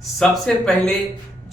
सबसे पहले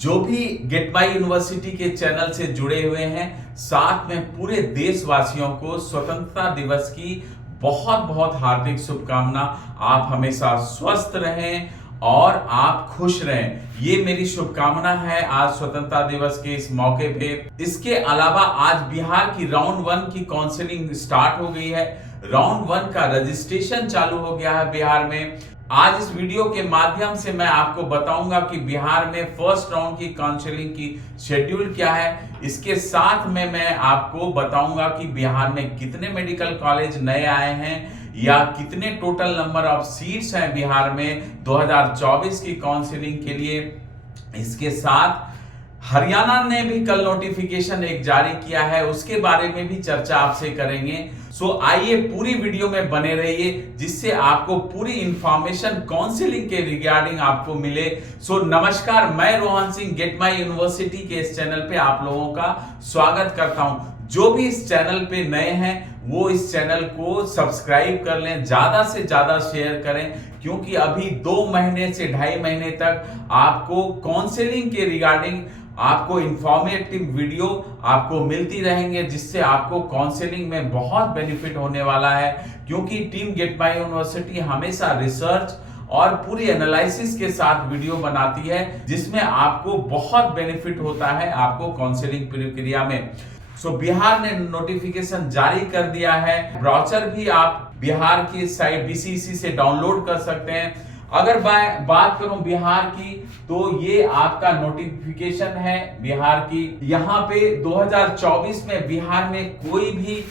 जो भी गेट माई यूनिवर्सिटी के चैनल से जुड़े हुए हैं, साथ में पूरे देशवासियों को स्वतंत्रता दिवस की बहुत बहुत हार्दिक शुभकामना। आप हमेशा स्वस्थ रहें और आप खुश रहें, ये मेरी शुभकामना है आज स्वतंत्रता दिवस के इस मौके पे। इसके अलावा आज बिहार की राउंड 1 की काउंसलिंग स्टार्ट हो गई है। राउंड 1 का रजिस्ट्रेशन चालू हो गया है बिहार में। आज इस वीडियो के माध्यम से मैं आपको बताऊंगा कि बिहार में फर्स्ट राउंड की काउंसलिंग की शेड्यूल क्या है। इसके साथ में मैं आपको बताऊंगा कि बिहार में कितने मेडिकल कॉलेज नए आए हैं या कितने टोटल नंबर ऑफ सीट्स हैं बिहार में 2024 की काउंसलिंग के लिए। इसके साथ हरियाणा ने भी कल नोटिफिकेशन एक जारी किया है, उसके बारे में भी चर्चा आपसे करेंगे। सो आइए पूरी वीडियो में बने रहिए जिससे आपको पूरी इंफॉर्मेशन काउंसलिंग के रिगार्डिंग आपको मिले। सो नमस्कार, मैं Rohan Singh get my university के इस चैनल पे आप लोगों का स्वागत करता हूं। जो भी इस चैनल पे नए हैं वो इस चैनल को सब्सक्राइब कर लें, ज्यादा से ज्यादा शेयर करें, क्योंकि अभी 2 महीने से 2.5 महीने तक आपको काउंसलिंग के रिगार्डिंग आपको इंफॉर्मेटिव वीडियो आपको मिलती रहेंगे, जिससे आपको काउंसलिंग में बहुत बेनिफिट होने वाला है। क्योंकि टीम गेट माई यूनिवर्सिटी हमेशा रिसर्च और पूरी एनालिसिस के साथ वीडियो बनाती है, जिसमें आपको बहुत बेनिफिट होता है आपको काउंसलिंग प्रक्रिया में। सो बिहार ने नोटिफिकेशन जारी कर दिया है। ब्राउचर भी आप बिहार की साइट बीसीसी से डाउनलोड कर सकते हैं। अगर बात करूं बिहार की, तो ये आपका नोटिफिकेशन है बिहार की। यहाँ पे 2024 में बिहार में कोई भी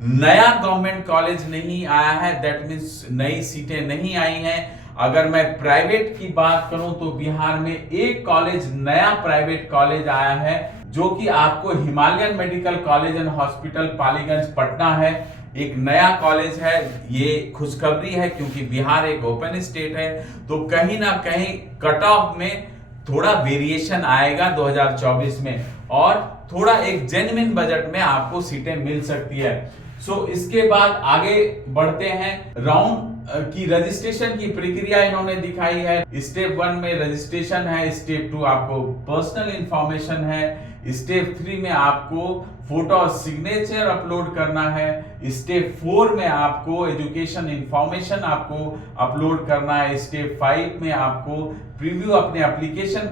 नया गवर्नमेंट कॉलेज नहीं आया है, दैट मीन्स नई सीटें नहीं आई हैं। अगर मैं प्राइवेट की बात करूं तो बिहार में एक कॉलेज, नया प्राइवेट कॉलेज आया है, जो कि आपको Himalayan medical college and hospital Paliganj Patna है। एक नया कॉलेज है, ये खुशखबरी है क्योंकि बिहार एक ओपन स्टेट है, तो कहीं ना कहीं कट ऑफ में थोड़ा वेरिएशन आएगा 2024 में और थोड़ा एक जेन्युइन बजट में आपको सीटें मिल सकती है। सो इसके बाद आगे बढ़ते हैं। राउंड की रजिस्ट्रेशन की प्रक्रिया इन्होंने दिखाई है। स्टेप 1 में रजिस्ट्रेशन है, स्टेप 2 आपको पर्सनल इंफॉर्मेशन है, स्टेप 3 में आपको फोटो और सिग्नेचर अपलोड करना है, स्टेप 4 में आपको एजुकेशन इंफॉर्मेशन आपको अपलोड करना है, स्टेप 5 में आपको प्रीव्यू अपने एप्लीकेशन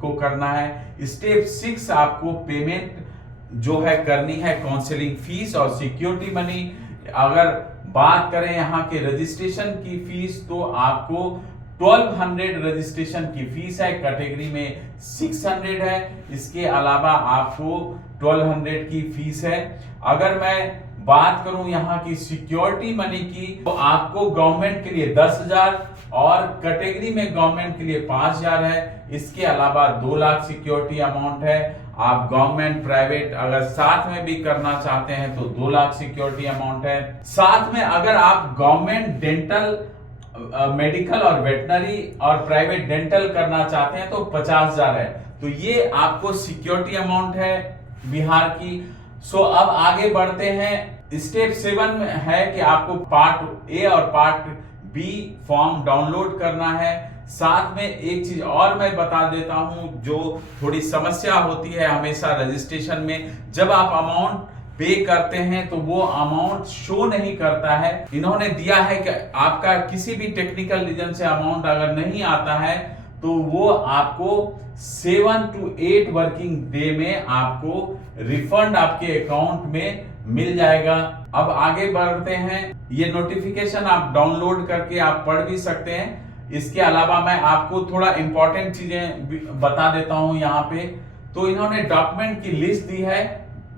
को करना है, स्टेप 6 आपको पेमेंट जो है करनी है काउंसलिंग फीस और सिक्योरिटी मनी। अगर बात करें यहाँ के रजिस्ट्रेशन की फीस, तो आपको 1200 रजिस्ट्रेशन की फीस है, कैटेगरी में 600 है। इसके अलावा आपको 1200 की फीस है। अगर मैं बात करूं यहाँ की सिक्योरिटी मनी की, तो आपको गवर्नमेंट के लिए 10,000 और कैटेगरी में गवर्नमेंट के लिए 5,000 है। इसके अलावा 2 लाख सिक्योरिटी अमाउंट है। आप गवर्नमेंट प्राइवेट अगर साथ में भी करना चाहते हैं तो 2 लाख सिक्योरिटी अमाउंट है। साथ में अगर आप गवर्नमेंट डेंटल मेडिकल और वेटनरी और प्राइवेट डेंटल करना चाहते हैं तो 50,000 है। तो ये आपको सिक्योरिटी अमाउंट है बिहार की। सो अब आगे बढ़ते हैं। स्टेप 7 में है कि आपको पार्ट ए और पार्ट बी फॉर्म डाउनलोड करना है। साथ में एक चीज और मैं बता देता हूं, जो थोड़ी समस्या होती है हमेशा रजिस्ट्रेशन में, जब आप अमाउंट पे करते हैं तो वो अमाउंट शो नहीं करता है। इन्होंने दिया है कि आपका किसी भी टेक्निकल रीजन से अमाउंट अगर नहीं आता है तो वो आपको 7 to 8 वर्किंग डे में आपको रिफंड आपके अकाउंट में मिल जाएगा। अब आगे बढ़ते हैं। ये नोटिफिकेशन आप डाउनलोड करके आप पढ़ भी सकते हैं। इसके अलावा मैं आपको थोड़ा इंपॉर्टेंट चीजें बता देता हूं यहाँ पे। तो इन्होंने डॉक्यूमेंट की लिस्ट दी है।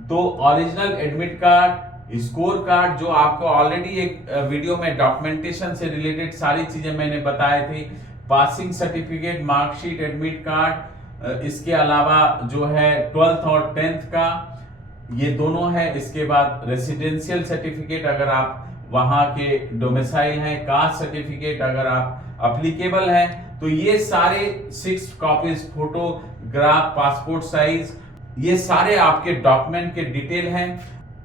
तो original admit card, score card, जो आपको ऑलरेडी एक वीडियो में डॉक्यूमेंटेशन से रिलेटेड सारी चीजें मैंने बताई थी, passing certificate, marksheet, admit card, इसके अलावा जो है 12th और 10th का ये दोनों है। इसके बाद रेसिडेंशियल सर्टिफिकेट अगर आप वहां के डोमिसाइल हैं, कास्ट सर्टिफिकेट अगर आप अप्लीकेबल है, तो ये सारे 6 कॉपीज, फोटोग्राफ, पासपोर्ट साइज, ये सारे आपके डॉक्यूमेंट के डिटेल हैं।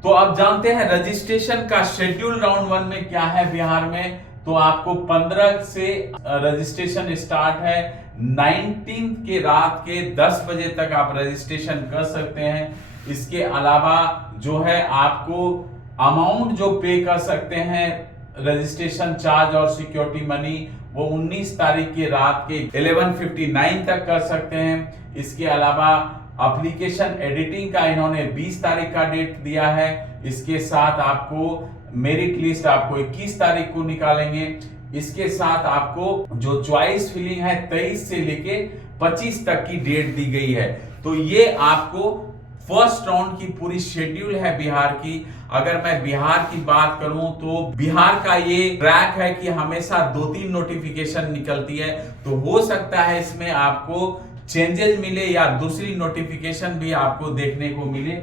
तो अब जानते हैं रजिस्ट्रेशन का शेड्यूल राउंड 1 में क्या है बिहार में। तो आपको 15 से रजिस्ट्रेशन स्टार्ट है। 19 के रात के 10 बजे तक आप रजिस्ट्रेशन कर सकते हैं। इसके अलावा जो है आपको अमाउंट जो पे कर सकते हैं रजिस्ट्रेशन चार्ज और सिक्योरिटी मनी, वो 19 तारीख की रात के 11:59 तक कर सकते हैं। इसके अलावा एप्लीकेशन एडिटिंग का इन्होंने 20 तारीख का डेट दिया है। इसके साथ आपको मेरिट लिस्ट आपको 21 तारीख को निकालेंगे। इसके साथ आपको जो चॉइस फिलिंग है 23 से लेके 25 तक की डेट दी गई है। तो ये आपको फर्स्ट राउंड की पूरी शेड्यूल है बिहार की। अगर मैं बिहार की बात करूं तो बिहार का ये ट्रैक है कि हमेशा 2-3 नोटिफिकेशन निकलती है, तो हो सकता है इसमें आपको चेंजेस मिले या दूसरी नोटिफिकेशन भी आपको देखने को मिले।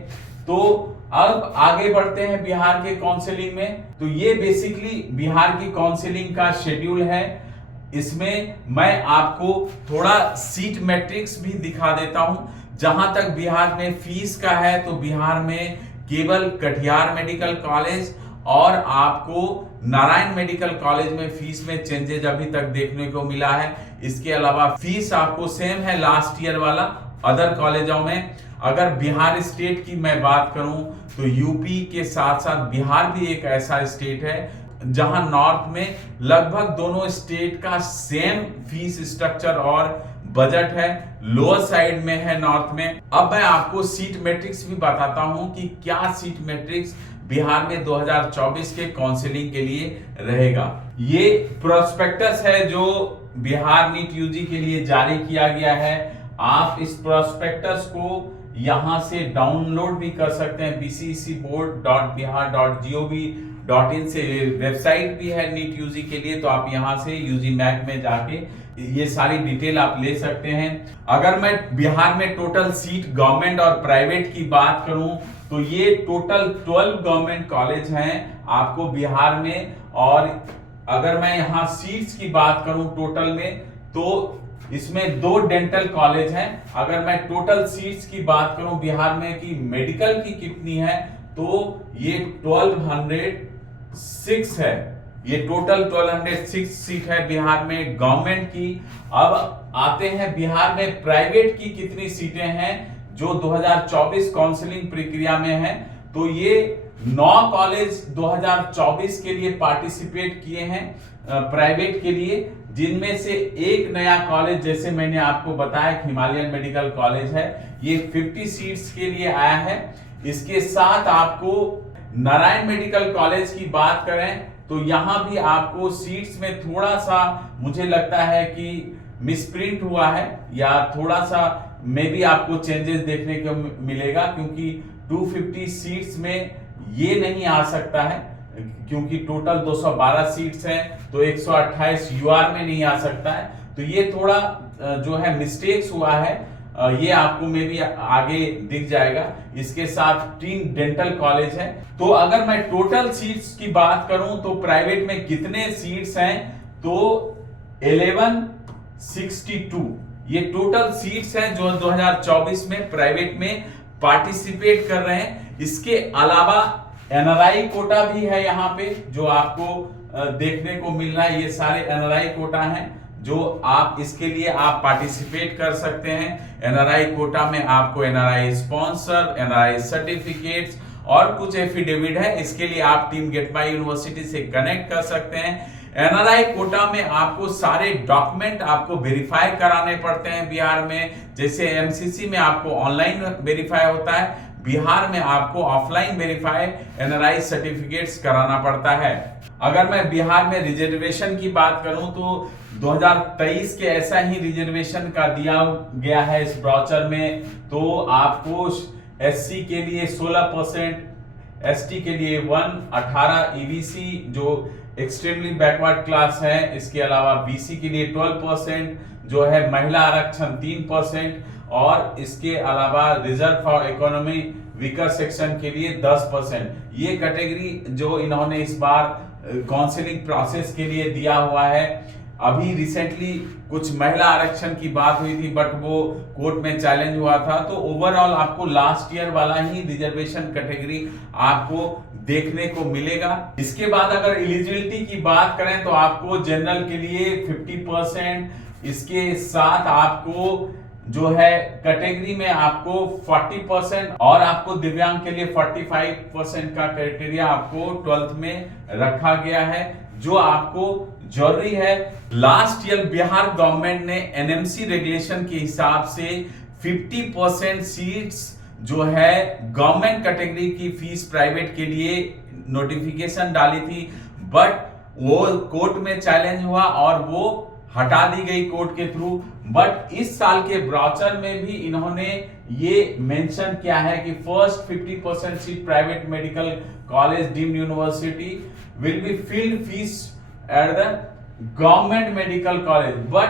तो अब आगे बढ़ते हैं बिहार के काउंसलिंग में। तो ये बेसिकली बिहार की काउंसलिंग का शेड्यूल है। इसमें मैं आपको थोड़ा सीट मैट्रिक्स भी दिखा देता हूं। जहां तक बिहार में फीस का है तो बिहार में केवल कटिहार मेडिकल कॉलेज और आपको नारायण मेडिकल कॉलेज में फीस में चेंजेस अभी तक देखने को मिला है। इसके अलावा फीस आपको सेम है लास्ट ईयर वाला अदर कॉलेजों में। अगर बिहार स्टेट की मैं बात करूं तो यूपी के साथ साथ बिहार भी एक ऐसा स्टेट है जहां नॉर्थ में लगभग दोनों स्टेट का सेम फीस स्ट्रक्चर और बजट है, लोअर साइड में है नॉर्थ में। अब मैं आपको सीट मैट्रिक्स भी बताता हूं कि क्या सीट मैट्रिक्स बिहार में 2024 के काउंसलिंग के लिए रहेगा। ये प्रोस्पेक्टस है जो बिहार नीट यूजी के लिए जारी किया गया है। आप इस प्रोस्पेक्टस को यहां से डाउनलोड भी कर सकते हैं। bccboard.bihar.gov.in से वेबसाइट भी है नीट यूजी के लिए, तो आप यहां से यूजी मैक में जाके ये सारी डिटेल आप ले सकते हैं। अगर मैं बिहार में टोटल सीट गवर्नमेंट और प्राइवेट की बात करूं तो ये टोटल 12 गवर्नमेंट कॉलेज हैं आपको बिहार में। और अगर मैं यहां सीट्स की बात करूं टोटल में तो इसमें 2 डेंटल कॉलेज हैं। अगर मैं टोटल सीट्स की बात करूं बिहार में कि मेडिकल की कितनी है तो ये 1206 है। ये टोटल 1206 सीट है बिहार में गवर्नमेंट की। अब आते हैं बिहार में प्राइवेट की कितनी सीटें हैं जो 2024 काउंसलिंग प्रक्रिया में है। तो ये 9 कॉलेज 2024 के लिए पार्टिसिपेट किए हैं प्राइवेट के लिए, जिनमें से एक नया कॉलेज जैसे मैंने आपको बताया हिमालयन मेडिकल कॉलेज है, ये 50 सीट्स के लिए आया है। इसके साथ आपको नारायण मेडिकल कॉलेज की बात करें तो यहां भी आपको सीट्स में थोड़ा सा मुझे लगता है कि मिसप्रिंट हुआ है या थोड़ा सा मे भी आपको चेंजेस देखने को मिलेगा, क्योंकि 250 सीट्स में ये नहीं आ सकता है क्योंकि टोटल 212 सीट्स हैं तो 128 यूआर में नहीं आ सकता है। तो ये थोड़ा जो है मिस्टेक्स हुआ है, ये आपको में भी आगे दिख जाएगा। इसके साथ 3 डेंटल कॉलेज है। तो अगर मैं टोटल सीट्स की बात करूं तो प्राइवेट में कितने सीट्स हैं तो 1162 ये टोटल सीट्स हैं जो 2024 में प्राइवेट में पार्टिसिपेट कर रहे हैं। इसके अलावा एनआरआई कोटा भी है यहाँ पे जो आपको देखने को मिल रहा है। ये सारे एनआरआई कोटा हैं जो आप इसके लिए आप पार्टिसिपेट कर सकते हैं। एनआरआई कोटा में आपको एनआरआई स्पॉन्सर, एनआरआई सर्टिफिकेट्स और कुछ एफिडेविट है। इसके लिए आप टीम गेट माई यूनिवर्सिटी से कनेक्ट कर सकते हैं। एनआरआई कोटा में आपको सारे डॉक्यूमेंट आपको वेरीफाई कराने पड़ते हैं बिहार में। जैसे एमसीसी में आपको ऑनलाइन वेरीफाई होता है, बिहार में आपको ऑफलाइन वेरीफाई एनआरआई सर्टिफिकेट्स कराना पड़ता है। अगर मैं बिहार में रिजर्वेशन की बात करूं तो 2023 के ऐसा ही रिजर्वेशन का दिया गया है इस ब्राउचर में। तो आपको एससी के लिए 16%, एसटी के लिए 18 ईबीसी जो एक्सट्रीमली बैकवर्ड क्लास है, इसके अलावा बीसी के लिए 12% जो है महिला आरक्षण 3% और इसके अलावा reserve for economy weaker section के लिए 10%। ये कैटेगरी जो इन्होंने इस बार काउंसलिंग प्रोसेस के लिए दिया हुआ है। अभी रिसेंटली कुछ महिला आरक्षण की बात हुई थी बट वो कोर्ट में चैलेंज हुआ था। तो ओवरऑल आपको लास्ट ईयर वाला ही रिजर्वेशन कैटेगरी आपको देखने को मिलेगा। इसके बाद अगर एलिजिबिलिटी की बात करें तो आपको जनरल के लिए 50%, इसके साथ आपको जो है कैटेगरी में आपको 40% और आपको दिव्यांग के लिए 45% का क्राइटेरिया आपको 12th में रखा गया है, जो आपको जरूरी है। लास्ट ईयर बिहार गवर्नमेंट ने एनएमसी रेगुलेशन के हिसाब से 50% सीट्स जो है गवर्नमेंट कैटेगरी की फीस प्राइवेट के लिए नोटिफिकेशन डाली थी, बट वो कोर्ट में चैलेंज हुआ और वो हटा दी गई कोर्ट के थ्रू। बट इस साल के ब्राउचर में भी इन्होंने ये मेंशन किया है कि first 50% seat private medical college deemed university will be filled fees at the government medical college. But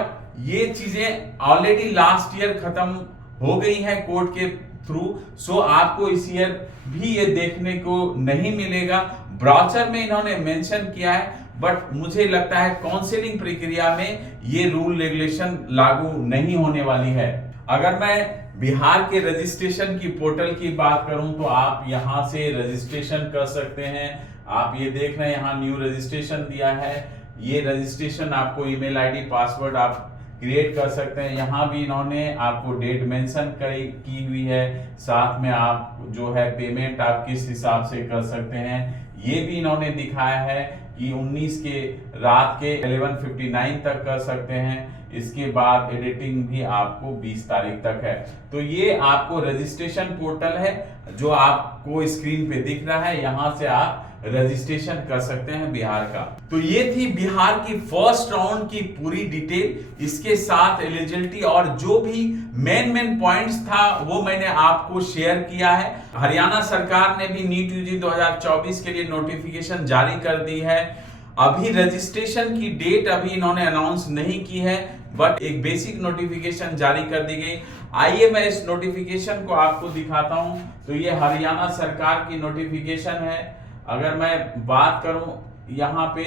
ये चीजें ऑलरेडी लास्ट ईयर खत्म हो गई है कोर्ट के थ्रू, सो आपको इस ईयर भी ये देखने को नहीं मिलेगा। ब्राउचर में इन्होंने मेंशन किया है, बट मुझे लगता है काउंसलिंग प्रक्रिया में ये रूल रेगुलेशन लागू नहीं होने वाली है। अगर मैं बिहार के रजिस्ट्रेशन की पोर्टल की बात करूं तो आप यहां से रजिस्ट्रेशन कर सकते हैं। आप ये देख रहे हैं यहाँ न्यू रजिस्ट्रेशन दिया है, ये रजिस्ट्रेशन आपको ईमेल आईडी पासवर्ड आप क्रिएट कर सकते हैं। यहाँ भी इन्होंने आपको डेट मेंशन की हुई है, साथ में आप जो है पेमेंट आप किस हिसाब से कर सकते हैं ये भी इन्होंने दिखाया है कि 19 के रात के 11:59 तक कर सकते हैं। इसके बाद एडिटिंग भी आपको 20 तारीख तक है। तो ये आपको रजिस्ट्रेशन पोर्टल है जो आपको स्क्रीन पे दिख रहा है, यहां से आप रजिस्ट्रेशन कर सकते हैं बिहार का। तो ये थी बिहार की फर्स्ट राउंड की पूरी डिटेल, इसके साथ एलिजिबिलिटी और जो भी मेन पॉइंट्स था वो मैंने आपको शेयर किया है। हरियाणा सरकार ने भी नीट यूजी 2024 के लिए नोटिफिकेशन जारी कर दी है। अभी रजिस्ट्रेशन की डेट अभी इन्होंने अनाउंस नहीं की है, बट एक बेसिक नोटिफिकेशन जारी कर दी गई। आइए मैं इस नोटिफिकेशन को आपको दिखाता हूं। तो ये हरियाणा सरकार की नोटिफिकेशन है। अगर मैं बात करूं यहाँ पे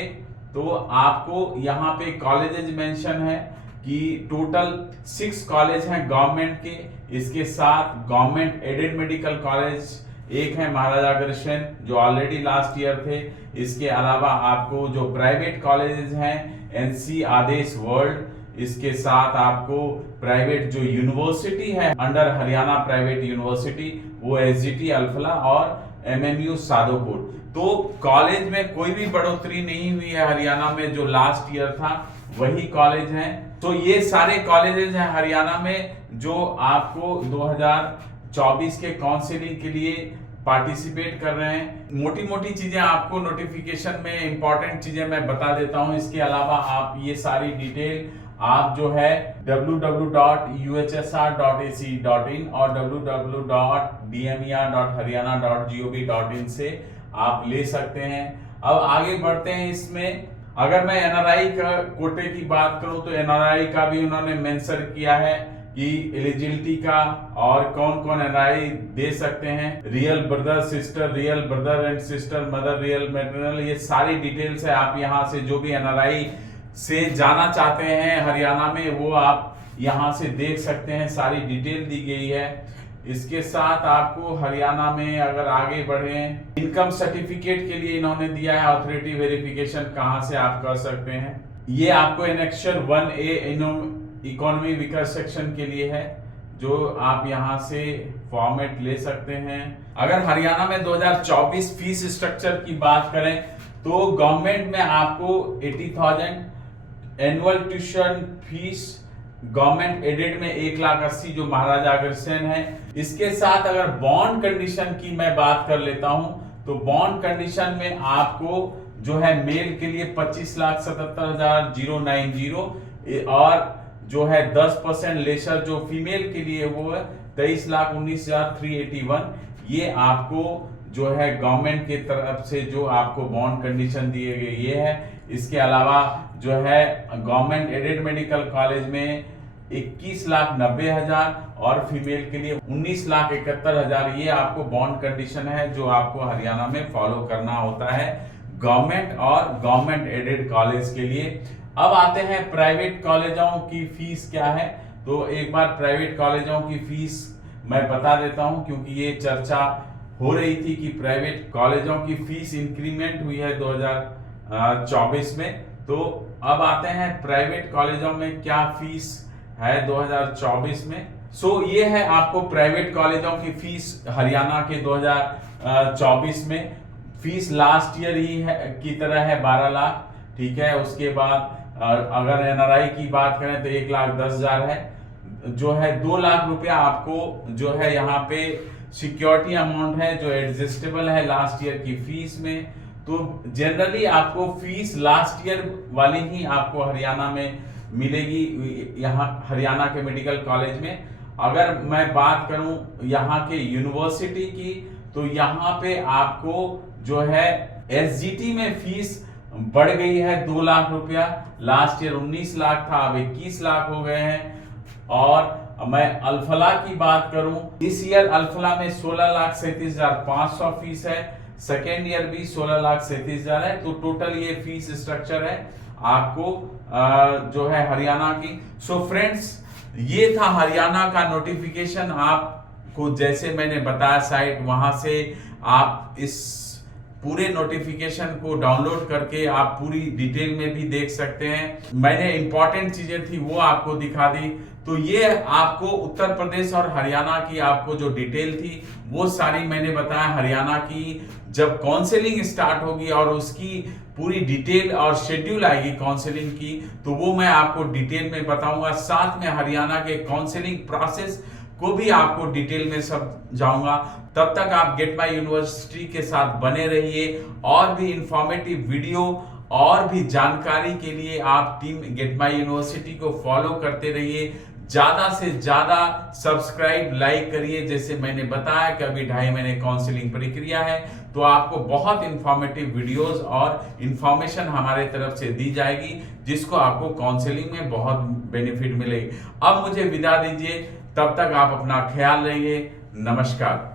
तो आपको यहाँ पे कॉलेजेस मेंशन है कि टोटल 6 कॉलेज हैं गवर्नमेंट के। इसके साथ गवर्नमेंट एडेड मेडिकल कॉलेज एक है महाराजा अग्रसेन जो ऑलरेडी लास्ट ईयर थे। इसके अलावा आपको जो प्राइवेट कॉलेजेस हैं एनसी आदेश वर्ल्ड, इसके साथ आपको प्राइवेट जो यूनिवर्सिटी है अंडर हरियाणा प्राइवेट यूनिवर्सिटी वो एसजीटी अल्फला और एमएमयू सादोपुर। तो कॉलेज में कोई भी बढ़ोतरी नहीं हुई है हरियाणा में, जो लास्ट ईयर था वही कॉलेज हैं। तो ये सारे कॉलेजेस हैं हरियाणा में जो आपको 2024 के काउंसलिंग के लिए पार्टिसिपेट कर रहे हैं। मोटी मोटी चीजें आपको नोटिफिकेशन में इंपॉर्टेंट चीजें मैं बता देता हूं। इसके अलावा आप ये सारी डिटेल आप जो है www.uhsr.ac.in और www.dmer.haryana.gov.in से आप ले सकते हैं। अब आगे बढ़ते हैं इसमें। अगर मैं एनआरआई का कोटे की बात करूं तो एनआरआई का भी उन्होंने मेंशन किया है कि एलिजिबिलिटी का और कौन कौन एनआरआई दे सकते हैं। Real brother sister, real brother and sister, mother real maternal, ये सारी डिटेल्स है। आप यहां से जो भी एनआरआई से जाना चाहते हैं हरियाणा में वो आप यहां से देख सकते हैं, सारी डिटेल दी गई है। इसके साथ आपको हरियाणा में अगर आगे बढ़े इनकम सर्टिफिकेट के लिए इन्होंने दिया है ऑथोरिटी वेरिफिकेशन कहां से आप कर सकते हैं। ये आपको एनेक्शन 1A इकोनॉमी विकास सेक्शन के लिए है जो आप यहां से फॉर्मेट ले सकते हैं। अगर हरियाणा में 2024 फीस स्ट्रक्चर की बात करें तो गवर्नमेंट में आपको 80,000 annual tuition fees, government aided में 1,80,000 जो महाराजा अग्रसेन है। इसके साथ अगर बॉन्ड कंडीशन की मैं बात कर लेता हूं तो बॉन्ड कंडीशन में आपको जो है मेल के लिए 25,77,090 और जो है 10% लेसर जो फीमेल के लिए वो है 23,19,381। ये आपको जो है गवर्नमेंट की तरफ से जो आपको बॉन्ड कंडीशन दिए गए ये है। इसके अलावा जो है गवर्नमेंट एडेड मेडिकल कॉलेज में 21,90,000 और फीमेल के लिए 19,71,000 ये आपको बॉन्ड कंडीशन है जो आपको हरियाणा में फॉलो करना होता है गवर्नमेंट और गवर्नमेंट एडेड कॉलेज के लिए। अब आते हैं प्राइवेट कॉलेजों की फीस क्या है। तो एक बार प्राइवेट कॉलेजों की फीस मैं बता देता हूं क्योंकि ये चर्चा हो रही थी कि प्राइवेट कॉलेजों की फीस इंक्रीमेंट हुई है 2024 में। तो अब आते हैं प्राइवेट कॉलेजों में क्या फीस है 2024 में। ये है आपको प्राइवेट कॉलेजों की फीस हरियाणा के 2024 में। फीस लास्ट ईयर ही है की तरह है 12 लाख, ठीक है। उसके बाद अगर एनआरआई की बात करें तो 1,10,000 है, जो है 2 लाख रुपया आपको जो है यहाँ पे सिक्योरिटी अमाउंट है जो एडजस्टेबल है लास्ट ईयर की फीस में। तो जनरली आपको फीस लास्ट ईयर वाली ही आपको हरियाणा में मिलेगी, यहाँ हरियाणा के मेडिकल कॉलेज में। अगर मैं बात करूं यहाँ के यूनिवर्सिटी की, तो यहाँ पे आपको जो है एसजीटी में फीस बढ़ गई है 2 लाख रुपया। लास्ट ईयर 19 लाख था, अब 21 लाख हो गए हैं। और मैं अल्फला की बात करूं, इस ईयर अल्फला में 16,37,500 फीस है, सेकेंड ईयर भी 16,37,000 है। तो टोटल ये फीस स्ट्रक्चर है आपको जो है हरियाणा की। सो फ्रेंड्स, ये था हरियाणा का नोटिफिकेशन। आपको जैसे मैंने बताया साइट, वहां से आप इस पूरे नोटिफिकेशन को डाउनलोड करके आप पूरी डिटेल में भी देख सकते हैं। मैंने इंपॉर्टेंट चीजें थी वो आपको दिखा दी। तो ये आपको उत्तर प्रदेश और हरियाणा की आपको जो डिटेल थी वो सारी मैंने बताया। हरियाणा की जब काउंसलिंग स्टार्ट होगी और उसकी पूरी डिटेल और शेड्यूल आएगी काउंसलिंग की, तो वो मैं आपको डिटेल में बताऊंगा। साथ में हरियाणा के काउंसलिंग प्रोसेस को भी आपको डिटेल में सब जाऊंगा। तब तक आप गेट माई यूनिवर्सिटी के साथ बने रहिए। और भी इंफॉर्मेटिव वीडियो और भी जानकारी के लिए आप टीम गेट माई यूनिवर्सिटी को फॉलो करते रहिए। ज्यादा से ज्यादा सब्सक्राइब लाइक करिए। जैसे मैंने बताया कि अभी 2.5 महीने काउंसलिंग प्रक्रिया है, तो आपको बहुत इंफॉर्मेटिव वीडियोस और इंफॉर्मेशन हमारे तरफ से दी जाएगी, जिसको आपको काउंसलिंग में बहुत बेनिफिट मिलेगी। अब मुझे विदा दीजिए, तब तक आप अपना ख्याल रखिए। नमस्कार।